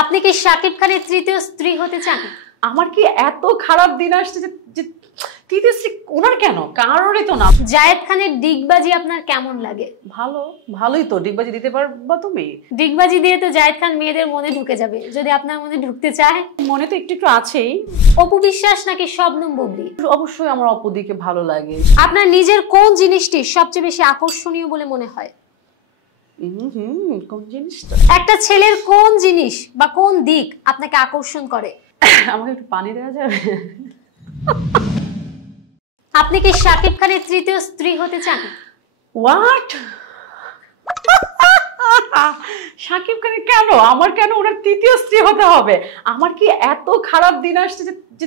আপনি কি শাকিব খানের তৃতীয় স্ত্রী হতে চান? আমার কি এত খারাপ দিন আসছে যে তৃতীয় স্ত্রী ওনার কেন? কারোরই তো না। জায়েদ খানের ডিগবাজি আপনার কেমন লাগে? ভালোই তো। ডিগবাজি দিতে পারবা তুমি? ডিগবাজি দিয়ে তো জায়েদ খান মেয়েদের মনে ঢুকে যাবে, যদি আপনার মনে ঢুকতে চায়। মনে তো একটু আছেই। অপু বিশ্বাস নাকি শবনম বুবলি? অবশ্যই আমার অপুদিকে ভালো লাগে। আপনার নিজের কোন জিনিসটি সবচেয়ে বেশি আকর্ষণীয় বলে মনে হয়? কোন জিনিসটা? একটা ছেলের কোন জিনিস বা কোন দিক আপনাকে আকর্ষণ করে? আমাকে একটু পানি দেওয়া যাবে? আপনি কি শাকিব খানের তৃতীয় স্ত্রী হতে চান? হোয়াট? শাকিব খানের কেন? আমার কেন ওনার তৃতীয় স্ত্রী হতে হবে? আমার কি এত খারাপ দিন আসছে যে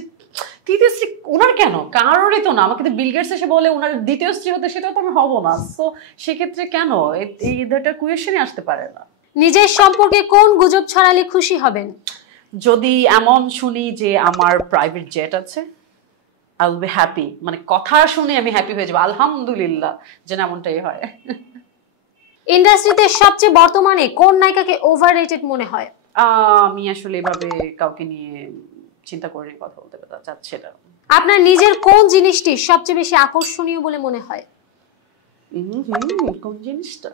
তৃতীয় স্ত্রী ওনার কেন? কারোরই তো না। আমাকে তো বিল গেটস এসে বলে ওনার দ্বিতীয় স্ত্রী হতে, সেটা তো আমি হব না। সো সেক্ষেত্রে কেন এই ধরনের কোয়েশ্চেনই আসতে পারে না। নিজের সম্পর্কে কোন গুজব ছড়ালে খুশি হবেন? যদি এমন শুনি যে আমার প্রাইভেট জেট আছে, আই উইল বি হ্যাপি। মানে কথা শুনে আমি হ্যাপি হয়ে যাবো, আলহামদুলিল্লাহ যেন এমনটাই হয়। ইন্ডাস্ট্রিতে সবচেয়ে বর্তমানে কোন নায়িকাকে ওভাররেটেড মনে হয়? আমি আসলে এভাবে কাউকে নিয়ে চিন্তা করে কথা বলতে চাচ্ছি না। আপনার নিজের কোন জিনিসটি সবচেয়ে বেশি আকর্ষণীয় বলে মনে হয়? কোন জিনিসটা?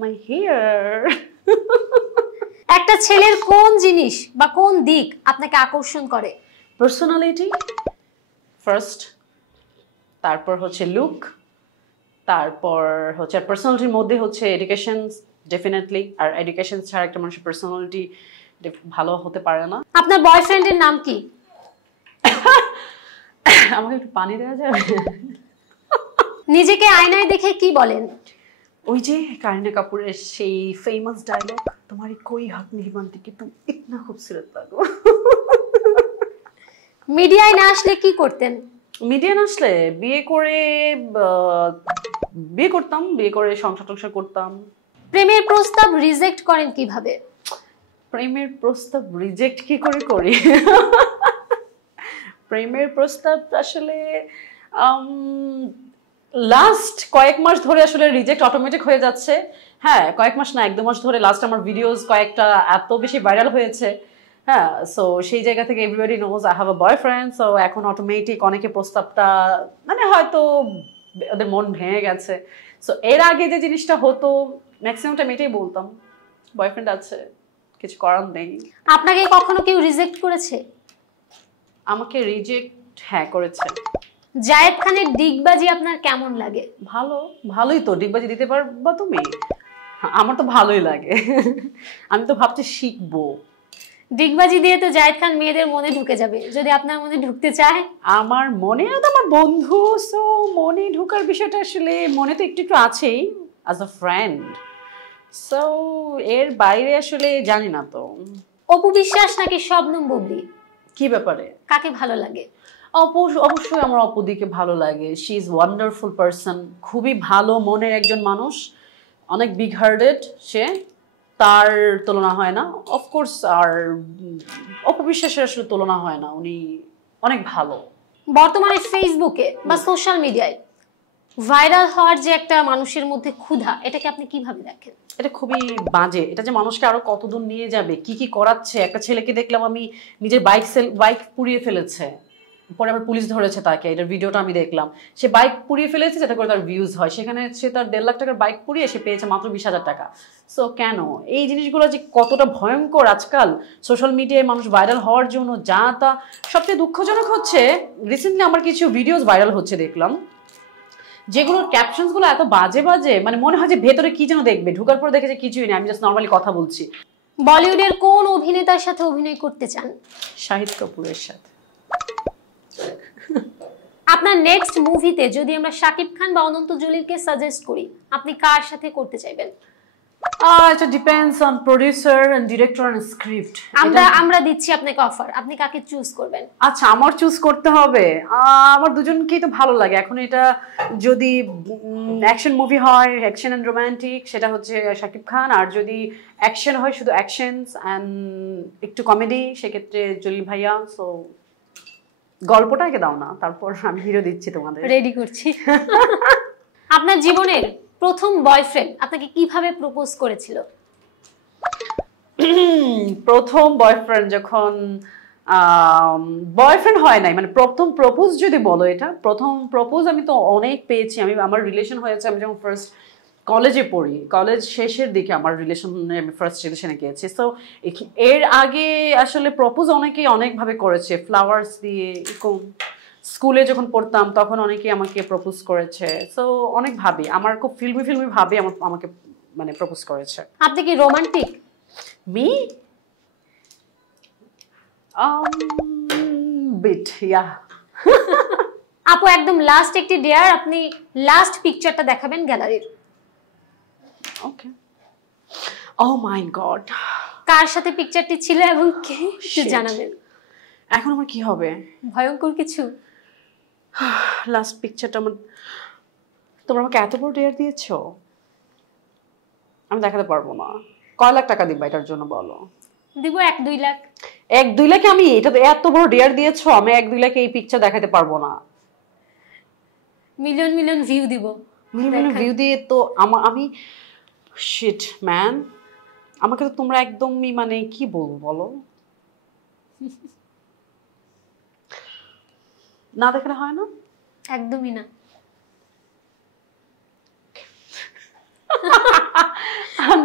My hair. একটা ছেলের কোন জিনিস বা কোন দিক আপনাকে আকর্ষণ করে? পার্সোনালিটি ফার্স্ট, তারপর হচ্ছে লুক, তারপর হচ্ছে পার্সোনালিটির মধ্যে হচ্ছে এডুকেশন ডেফিনেটলি। আর এডুকেশন ছাড়া একটা মানুষের পার্সোনালিটি ভালো হতে পারে না। আপনার বয়ফ্রেন্ডের নাম কি? আমাকে একটু পানি দেওয়া যাবে? নিজেকে আয়নায় দেখে কি বলেন? ওই যে কারিনা কাপুরের সেই ফেমাস ডায়লগ, তোমারি কোই হক नहीं बनती कि तुम इतना खूबसूरत लगो। মিডিয়ায় না আসলে কি করতেন? মিডিয়া না আসলে বিয়ে করতাম, বিয়ে করে সংসার টংসার করতাম। প্রেমের প্রস্তাব রিজেক্ট করেন কিভাবে? প্রেমের প্রস্তাব রিজেক্ট কি করে করি? প্রেমের প্রস্তাব আসলে লাস্ট কয়েক মাস ধরে আসলে রিজেক্ট অটোমেটিক হয়ে যাচ্ছে। হ্যাঁ, কয়েক মাস না, 1-2 মাস ধরে লাস্ট আমার ভিডিওস কয়েকটা এত বেশি ভাইরাল হয়েছে। হ্যাঁ, সো সেই জায়গা থেকে everybody knows I have a boyfriend. So এখন অটোমেটিক অনেকে প্রস্তাবটা মানে হয়তো ওদের মন ভেঙে গেছে। সো এর আগে যে জিনিসটা হতো ম্যাক্সিমাম টাইম এটাই বলতাম, বয়ফ্রেন্ড আছে, কিছু করার নেই। আপনাকে কখনো কেউ রিজেক্ট করেছে? আমাকে রিজেক্ট হ্যাঁ করেছে। জায়েদ খানের ডিগবাজি আপনার কেমন লাগে? ভালোই তো। ডিগবাজি দিতে পারবা তুমি? আমার তো ভালোই লাগে। আমি তো ভাবছি শিখবো। ডিগবাজি দিয়ে তো জায়েদ খান মেয়েদের মনে ঢুকে যাবে, যদি আপনার মনে ঢুকতে চায়। আমার মনে তো আমার বন্ধু, সো মনে ঢুকার বিষয়টা আসলে মনে তো একটু আছেই অ্যাজ আ ফ্রেন্ড। সো এর বাইরে আসলে জানি না তো। অপু বিশ্বাস নাকি শবনম বুবলি? কি ব্যাপারে? কাকে ভালো লাগে? অবশ্যই আমার অপুদিকে ভালো লাগে। শি ইজ ওয়ান্ডারফুল পারসন, খুবই ভালো মনের একজন মানুষ, অনেক বিগ হার্টেড সে, তার তুলনা হয় না অফকোর্স। আর অপবিশ্বাসের আসলে তুলনা হয় না, উনি অনেক ভালো। বর্তমানে ফেসবুকে বা সোশ্যাল মিডিয়ায় ভাইরাল হওয়ার যে একটা মানুষের মধ্যে ক্ষুধা, এটাকে আপনি কিভাবে দেখেন? এটা খুবই বাজে। এটা যে মানুষকে আরো কতদূর নিয়ে যাবে, কি কি করাচ্ছে। একটা ছেলেকে দেখলাম আমি, নিজের বাইক পুড়িয়ে ফেলেছে, পরে আবার পুলিশ ধরেছে তাকে। এটার ভিডিওটা আমি দেখলাম। সে বাইক পুড়িয়ে ফেলেছে যাতে করে তার ভিউজ হয়। সেখানে সে তার 1.5 লাখ টাকার বাইক পুড়িয়ে সে পেয়েছে মাত্র 20,000 টাকা। সো কেন এই জিনিসগুলো যে কতটা ভয়ঙ্কর আজকাল সোশ্যাল মিডিয়ায় মানুষ ভাইরাল হওয়ার জন্য যা তা। সবচেয়ে দুঃখজনক হচ্ছে রিসেন্টলি আমার কিছু ভিডিওস ভাইরাল হচ্ছে দেখলাম, যেগুলোর ক্যাপশনসগুলো এত বাজে বাজে, মানে মনে হয় যে ভেতরে কি যেন দেখবে, ঢুকার পর দেখে যে কিছুই নেই, আমি জাস্ট নর্মালি কথা বলছি। বলিউডের কোন অভিনেতার সাথে অভিনয় করতে চান? শাহিদ কাপুরের সাথে। আপনার নেক্সট মুভিতে যদি আমরা শাকিব খান বা অনন্ত জলিলকে সাজেস্ট করি, আপনি কার সাথে করতে চাইবেন? এটা depends on producer and director and script. আমরা দিচ্ছি আপনাকে অফার, আপনি কাকে চুজ করবেন? আচ্ছা, আমার চুজ করতে হবে? আমার দুজনকেই তো ভালো লাগে। এখন এটা যদি অ্যাকশন মুভি হয়, অ্যাকশন এন্ড রোমান্টিক, সেটা হচ্ছে শাকিব খান। আর যদি অ্যাকশন হয়, শুধু অ্যাকশনস এন্ড একটু কমেডি, সেক্ষেত্রে জলিল ভাইয়া। সো গল্পটাকে দাও না, তারপর আমি হিরো দিচ্ছি তোমাদের। রেডি করছি। আপনার জীবনের প্রথম বয়ফ্রেন্ড আপনাকে কিভাবে প্রপোজ করেছিল? প্রথম বয়ফ্রেন্ড যখন বয়ফ্রেন্ড হয় নাই, মানে প্রথম প্রপোজ যদি বলো, এটা প্রথম প্রপোজ আমি তো অনেক পেয়েছি। আমার রিলেশন হয়েছে আমি যখন ফার্স্ট কলেজে পড়ি, কলেজ শেষের দিকে আমার রিলেশনে আমি ফার্স্ট রিলেশনে গিয়েছি। সো এর আগে আসলে প্রপোজ অনেকেই অনেকভাবে করেছে, ফ্লাওয়ার্স দিয়ে, স্কুলে যখন পড়তাম তখন অনেকেই আমাকে প্রপোজ করেছে। সো অনেক ভাবে আমার খুব ফিল্মি ভাবে আমাকে মানে প্রপোজ করেছে। আপনি কি রোমান্টিক? মি বিট ইয়া। আপু একদম লাস্ট একটি ডেয়ার, আপনি লাস্ট পিকচারটা দেখাবেন গ্যালারির। ওকে। ও মাই গড, কার সাথে পিকচারটি ছিল এবং কে, একটু জানাবেন। এখন আমার কি হবে? ভয়ঙ্কর কিছু? লাস্ট পিকচারটা আমার, তোমরা আমাকে এত বড় ডেয়ার দিয়েছো, আমি দেখাতে পারবো না। কয় লাখ টাকা দিবা এটার জন্য বলো? দিব 1-2 লাখ। 1-2 লাখে? আমি এটা তো এত বড় ডেয়ার দিয়েছো, আমি 1-2 লাখে এই পিকচার দেখাতে পারবো না। মিলিয়ন মিলিয়ন ভিউ দিব। মিলিয়ন ভিউ দিয়ে তো আমি শিট ম্যান, আমাকে তো তোমরা একদমই মানে কি বলবো বলো, না দেখালে হয় না? একদমই না।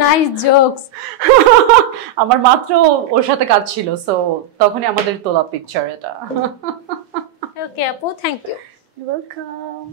Nice jokes. আমার মাত্র ওর সাথে কাজ ছিল, সো তখনই আমাদের তোলা পিকচার এটা। ওকে আপু, থ্যাংক ইউ। ওয়েলকাম।